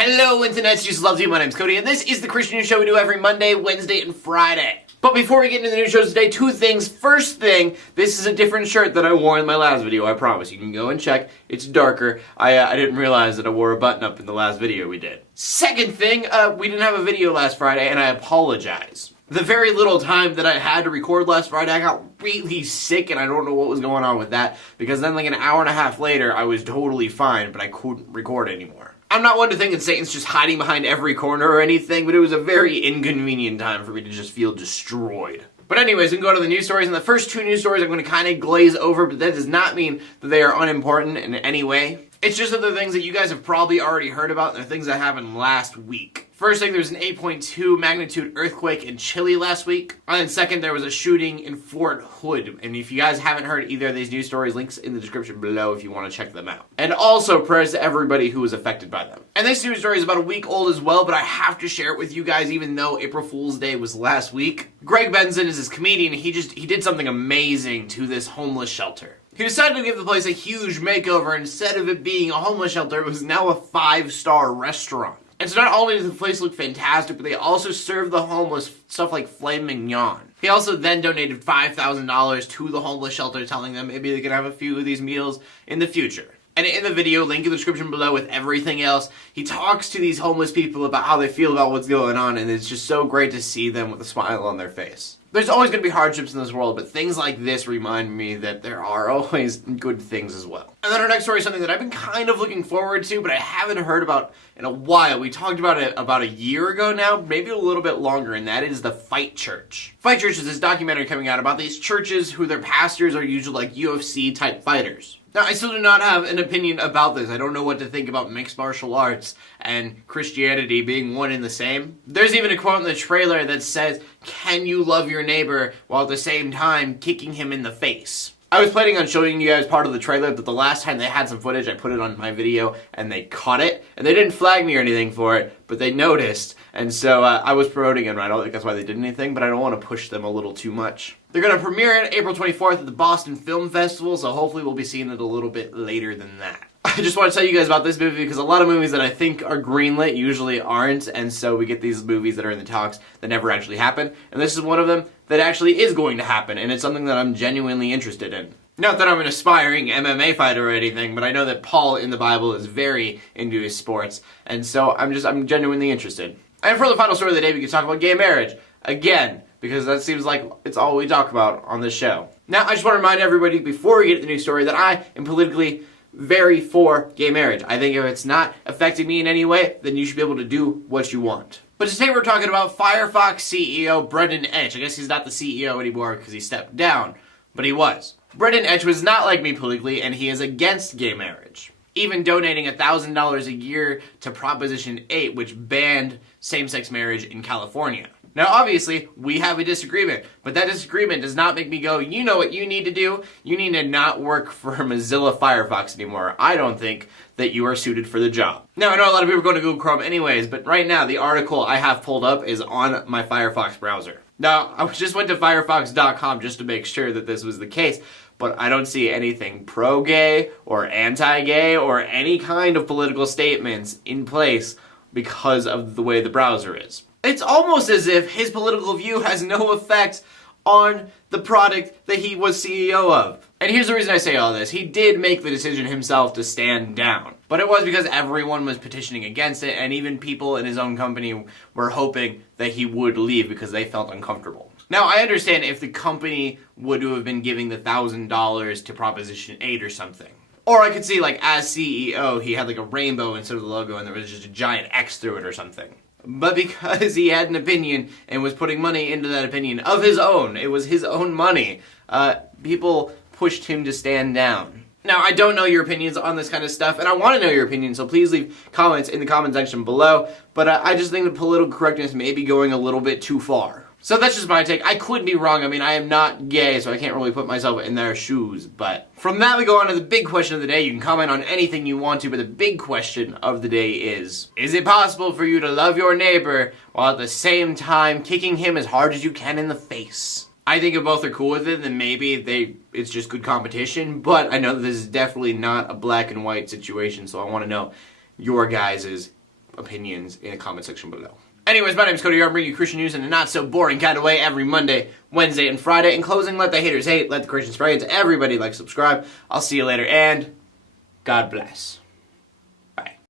Hello, Internet, Jesus loves you. My name's Cody, and this is the Christian News Show we do every Monday, Wednesday, and Friday. But before we get into the news shows today, two things. First thing, this is a different shirt that I wore in my last video, I promise. You can go and check. It's darker. I didn't realize that I wore a button up in the last video we did. Second thing, we didn't have a video last Friday, and I apologize. The very little time that I had to record last Friday, I got really sick, and I don't know what was going on with that, because then like an hour and a half later, I was totally fine, but I couldn't record anymore. I'm not one to think that Satan's just hiding behind every corner or anything, but it was a very inconvenient time for me to just feel destroyed. But anyways, we can go to the news stories, and the first two news stories I'm going to kind of glaze over, but that does not mean that they are unimportant in any way. It's just that they're things that you guys have probably already heard about, and they're things that happened last week. First thing, there was an 8.2 magnitude earthquake in Chile last week. And then second, there was a shooting in Fort Hood. And if you guys haven't heard either of these news stories, links in the description below if you want to check them out. And also, prayers to everybody who was affected by them. And this news story is about a week old as well, but I have to share it with you guys even though April Fool's Day was last week. Greg Benson is this comedian. He did something amazing to this homeless shelter. He decided to give the place a huge makeover. Instead of it being a homeless shelter, it was now a 5-star restaurant. And so not only does the place look fantastic, but they also serve the homeless stuff like filet mignon. He also then donated $5,000 to the homeless shelter, telling them maybe they could have a few of these meals in the future. And in the video, link in the description below with everything else, he talks to these homeless people about how they feel about what's going on, and it's just so great to see them with a smile on their face. There's always going to be hardships in this world, but things like this remind me that there are always good things as well. And then our next story is something that I've been kind of looking forward to, but I haven't heard about in a while. We talked about it about a year ago now, maybe a little bit longer, and that is the Fight Church. Fight Church is this documentary coming out about these churches who their pastors are usually like UFC-type fighters. Now, I still do not have an opinion about this. I don't know what to think about mixed martial arts and Christianity being one and the same. There's even a quote in the trailer that says, "Can you love your neighbor while at the same time kicking him in the face?" I was planning on showing you guys part of the trailer, but the last time they had some footage, I put it on my video, and they caught it. And they didn't flag me or anything for it, but they noticed. And so I was promoting it, and I don't think that's why they did anything, but I don't want to push them a little too much. They're going to premiere it April 24th at the Boston Film Festival, so hopefully we'll be seeing it a little bit later than that. I just want to tell you guys about this movie because a lot of movies that I think are greenlit usually aren't, and so we get these movies that are in the talks that never actually happen, and this is one of them that actually is going to happen, and it's something that I'm genuinely interested in. Not that I'm an aspiring MMA fighter or anything, but I know that Paul in the Bible is very into his sports, and so I'm genuinely interested. And for the final story of the day, we can talk about gay marriage. Again, because that seems like it's all we talk about on this show. Now, I just want to remind everybody before we get to the news story that I am politically very for gay marriage. I think if it's not affecting me in any way, then you should be able to do what you want. But today we're talking about Firefox CEO Brendan Eich. I guess he's not the CEO anymore because he stepped down, but he was. Brendan Eich was not like me politically, and he is against gay marriage. Even donating $1,000 a year to Proposition 8, which banned same-sex marriage in California. Now, obviously, we have a disagreement, but that disagreement does not make me go, you know what you need to do? You need to not work for Mozilla Firefox anymore. I don't think that you are suited for the job. Now, I know a lot of people are going to Google Chrome anyways, but right now, the article I have pulled up is on my Firefox browser. Now, I just went to firefox.com just to make sure that this was the case, but I don't see anything pro-gay or anti-gay or any kind of political statements in place because of the way the browser is. It's almost as if his political view has no effect on the product that he was CEO of. And here's the reason I say all this. He did make the decision himself to stand down. But it was because everyone was petitioning against it, and even people in his own company were hoping that he would leave because they felt uncomfortable. Now, I understand if the company would have been giving the $1,000 to Proposition 8 or something. Or I could see, like, as CEO, he had like a rainbow instead of the logo, and there was just a giant X through it or something. But because he had an opinion and was putting money into that opinion of his own, it was his own money, people pushed him to stand down. Now, I don't know your opinions on this kind of stuff, and I want to know your opinions, so please leave comments in the comment section below, but I just think that political correctness may be going a little bit too far. So that's just my take. I could be wrong. I mean, I am not gay, so I can't really put myself in their shoes. But from that, we go on to the big question of the day. You can comment on anything you want to, but the big question of the day is it possible for you to love your neighbor while at the same time kicking him as hard as you can in the face? I think if both are cool with it, then maybe it's just good competition, but I know that this is definitely not a black and white situation, so I want to know your guys' opinions in the comment section below. Anyways, my name is Cody. I bring you Christian news in a not so boring kind of way every Monday, Wednesday, and Friday. In closing, let the haters hate, let the Christians pray. To everybody, like, subscribe. I'll see you later, and God bless.